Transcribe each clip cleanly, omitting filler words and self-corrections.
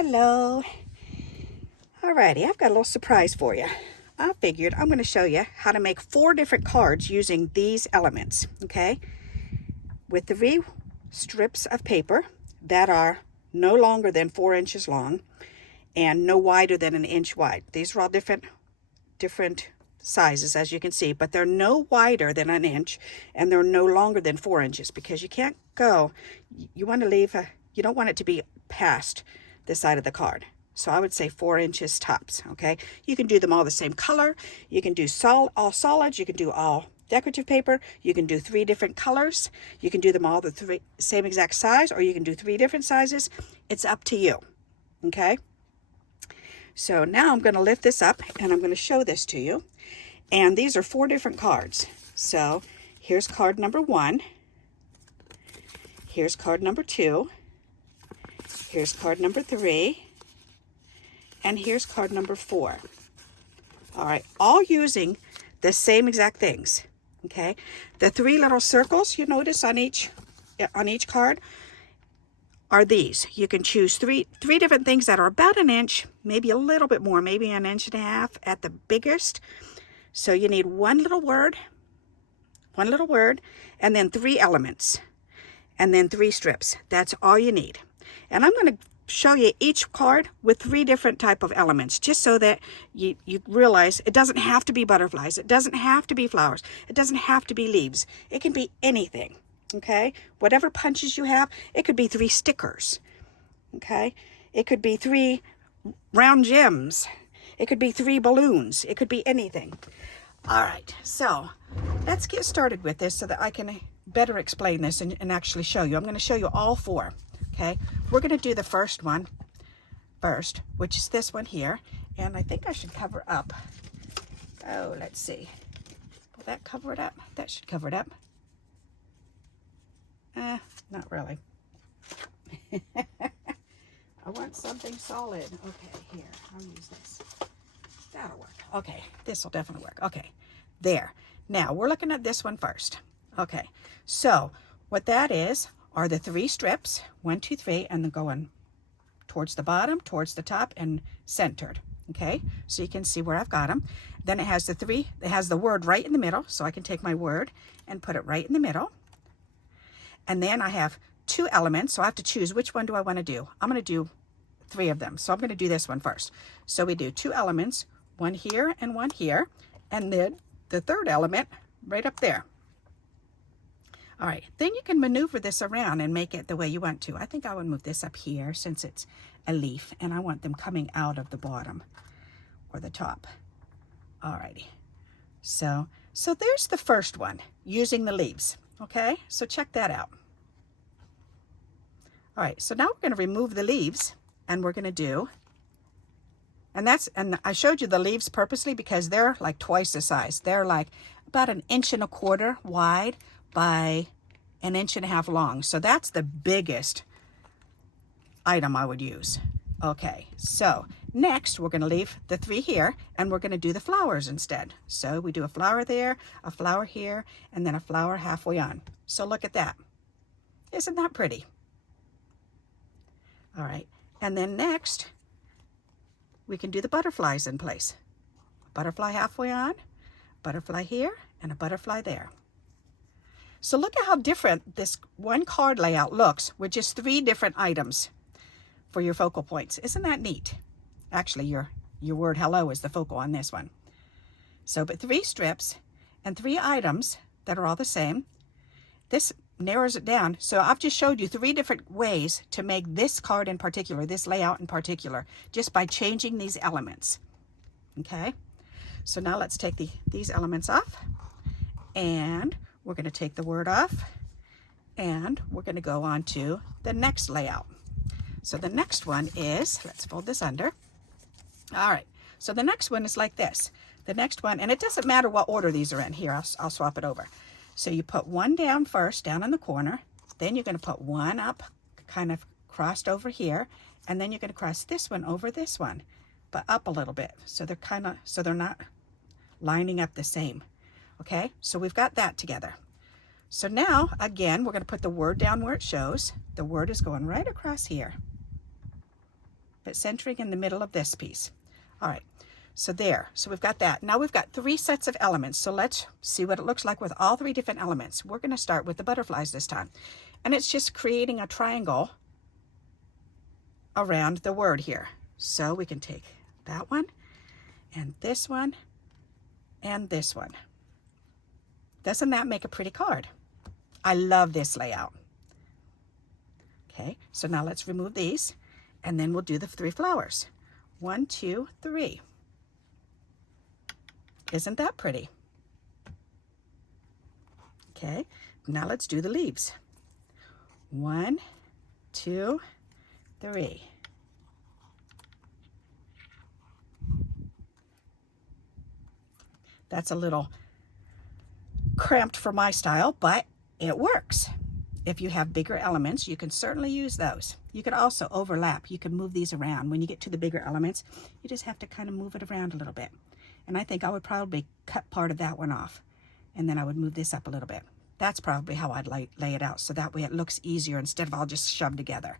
Hello. Alrighty, I've got a little surprise for you. I figured I'm going to show you how to make 4 different cards using these elements, okay? With 3 strips of paper that are no longer than 4 inches long and no wider than 1 inch wide. These are all different sizes, as you can see, but they're no wider than 1 inch and they're no longer than 4 inches, because you can't go, you want to leave you don't want it to be past this side of the card. So I would say 4 inches tops, okay? You can do them all the same color. You can do all solids. You can do all decorative paper. You can do 3 different colors. You can do them all the same exact size, or you can do 3 different sizes. It's up to you, okay? So now I'm going to lift this up and I'm going to show this to you. And these are 4 different cards. So here's card number 1. Here's card number 2. Here's card number 3. And here's card number 4. All right, all using the same exact things, okay? The 3 little circles you notice on each card are these. You can choose three different things that are about 1 inch, maybe a little bit more, maybe 1.5 inches at the biggest. So you need one little word, and then 3 elements, and then 3 strips. That's all you need. And I'm going to show you each card with 3 different type of elements, just so that you realize it doesn't have to be butterflies, it doesn't have to be flowers, it doesn't have to be leaves. It can be anything, okay? Whatever punches you have. It could be 3 stickers, okay? It could be 3 round gems. It could be 3 balloons. It could be anything. All right, so let's get started with this so that I can better explain this and actually show you. I'm going to show you all 4. Okay, we're going to do the first one first, which is this one here. And I think I should cover up. Oh, let's see. Will that cover it up? That should cover it up. Not really. I want something solid. Okay, here, I'll use this. That'll work. Okay, this will definitely work. Okay, there. Now, we're looking at this one first. Okay, so what that is are the 3 strips, 1, 2, 3, and then going towards the bottom, towards the top, and centered. Okay, so you can see where I've got them. Then it has the 3, it has the word right in the middle, so I can take my word and put it right in the middle. And then I have 2 elements, so I have to choose which one do I want to do. I'm going to do 3 of them, so I'm going to do this one first. So we do 2 elements, one here and one here, and then the 3rd element right up there. All right, then you can maneuver this around and make it the way you want to. I think I would move this up here since it's a leaf and I want them coming out of the bottom or the top. All righty, so there's the first one using the leaves, okay? So check that out. All right, so now we're gonna remove the leaves and we're gonna do, and I showed you the leaves purposely because they're like twice the size. They're like about 1.25 inches wide by 1.5 inches long. So that's the biggest item I would use. Okay, so next we're going to leave the 3 here and we're going to do the flowers instead. So we do a flower there, a flower here, and then a flower halfway on. So look at that. Isn't that pretty? All right, and then next we can do the butterflies in place. A butterfly halfway on, butterfly here, and a butterfly there. So look at how different this one card layout looks with just 3 different items for your focal points. Isn't that neat? Actually, your word hello is the focal on this one. So, but 3 strips and 3 items that are all the same. This narrows it down. So I've just showed you 3 different ways to make this card in particular, this layout in particular, just by changing these elements. Okay? So now let's take these elements off, and we're going to take the word off, and we're going to go on to the next layout. So the next one is, let's fold this under. All right, so the next one is like this. The next one, and it doesn't matter what order these are in. Here, I'll swap it over. So you put 1 down first, down in the corner. Then you're going to put 1 up, kind of crossed over here. And then you're going to cross this one over this one, but up a little bit. So they're not lining up the same. Okay, so we've got that together. So now, again, we're going to put the word down where it shows. The word is going right across here. but centering in the middle of this piece. All right, so there. So we've got that. Now we've got 3 sets of elements. So let's see what it looks like with all 3 different elements. We're going to start with the butterflies this time. And it's just creating a triangle around the word here. So we can take that one, and this one, and this one. Doesn't that make a pretty card? I love this layout. Okay, so now let's remove these, and then we'll do the 3 flowers. 1, 2, 3. Isn't that pretty? Okay, now let's do the leaves. 1, 2, 3. That's a little cramped for my style, but it works. If you have bigger elements, you can certainly use those. You could also overlap. You can move these around. When you get to the bigger elements, you just have to kind of move it around a little bit. And I think I would probably cut part of that one off, and then I would move this up a little bit. That's probably how I'd lay it out, so that way it looks easier instead of all just shoved together.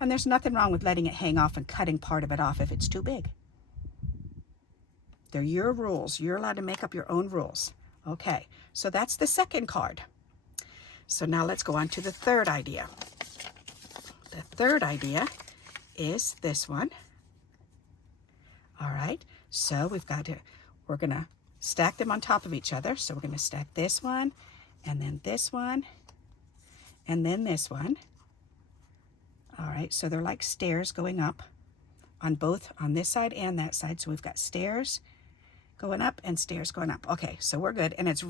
And there's nothing wrong with letting it hang off and cutting part of it off if it's too big. They're your rules. You're allowed to make up your own rules. Okay, so that's the second card. So now let's go on to the third idea. The third idea is this one. All right, so we're gonna stack them on top of each other. So we're gonna stack this one, and then this one, and then this one. All right, so they're like stairs going up on this side and that side. So we've got stairs going up and stairs going up. Okay, so we're good, and it's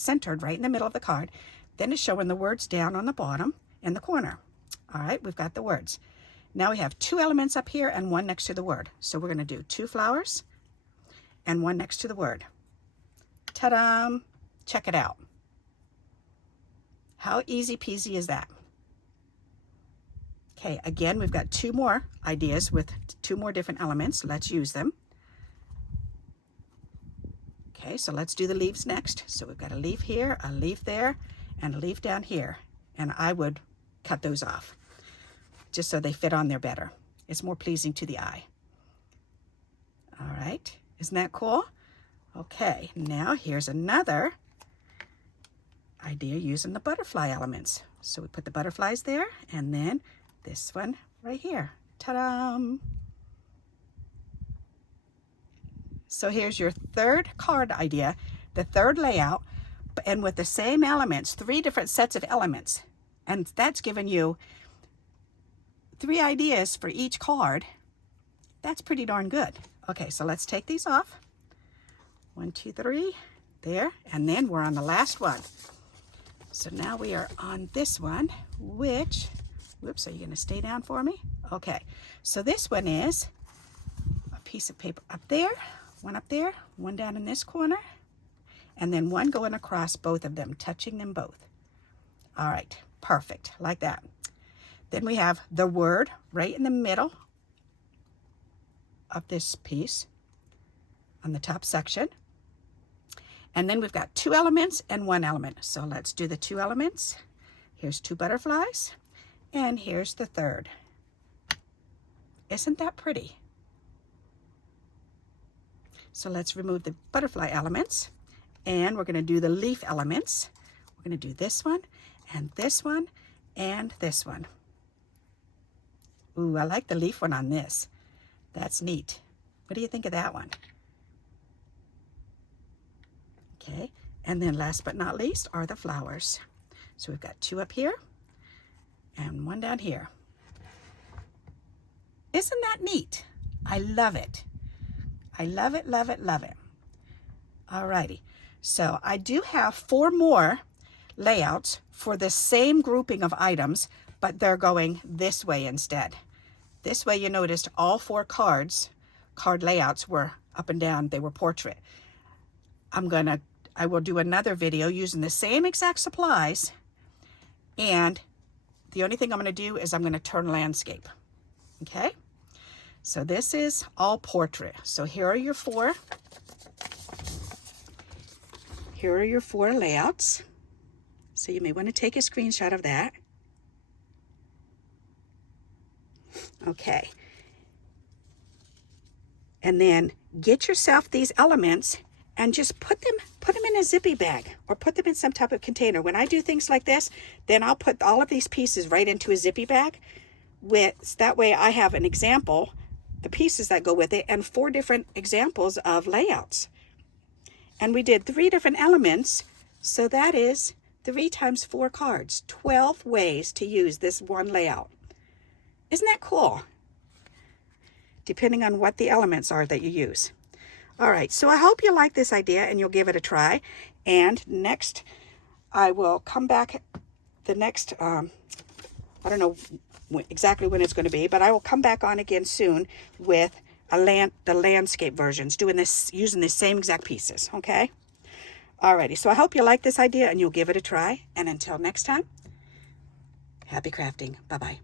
centered right in the middle of the card. Then it's showing the words down on the bottom in the corner. All right, we've got the words. Now we have 2 elements up here and 1 next to the word. So we're going to do 2 flowers and 1 next to the word. Ta-da! Check it out. How easy peasy is that? Okay, again, we've got 2 more ideas with 2 more different elements. Let's use them. Okay, so let's do the leaves next. So we've got a leaf here, a leaf there, and a leaf down here. And I would cut those off just so they fit on there better. It's more pleasing to the eye. All right, isn't that cool? Okay, now here's another idea using the butterfly elements. So we put the butterflies there, and then this one right here. Ta-da! So here's your third card idea, the third layout, and with the same elements, 3 different sets of elements. And that's given you 3 ideas for each card. That's pretty darn good. Okay, so let's take these off. 1, 2, 3, there. And then we're on the last one. So now we are on this one, which, whoops, are you gonna stay down for me? Okay, so this one is a piece of paper up there, 1 up there, 1 down in this corner, and then 1 going across both of them, touching them both. All right, perfect, like that. Then we have the word right in the middle of this piece on the top section. And then we've got 2 elements and 1 element. So let's do the 2 elements. Here's 2 butterflies, and here's the third. Isn't that pretty? So let's remove the butterfly elements, and we're going to do the leaf elements. We're going to do this one, and this one, and this one. Ooh, I like the leaf one on this. That's neat. What do you think of that one? Okay, and then last but not least are the flowers. So we've got 2 up here and 1 down here. Isn't that neat? I love it. I love it, love it, love it. Alrighty, so I do have 4 more layouts for the same grouping of items, but they're going this way instead. This way, you noticed all 4 card layouts were up and down. They were portrait. I will do another video using the same exact supplies, and the only thing I'm going to do is I'm going to turn landscape. Okay, so this is all portrait. So here are your 4. Here are your 4 layouts. So you may want to take a screenshot of that. Okay, And then get yourself these elements and just put them in a zippy bag or put them in some type of container. When I do things like this, then I'll put all of these pieces right into a zippy bag. That way I have an example, the pieces that go with it, and 4 different examples of layouts. And we did 3 different elements, so that is 3 times 4 cards, 12 ways to use this one layout. Isn't that cool? Depending on what the elements are that you use. All right, so I hope you like this idea and you'll give it a try. And next, I will come back the next, I don't know exactly when it's going to be, but I will come back on again soon with the landscape versions, doing this, using the same exact pieces, okay? Alrighty, so I hope you like this idea and you'll give it a try. And until next time, happy crafting. Bye-bye.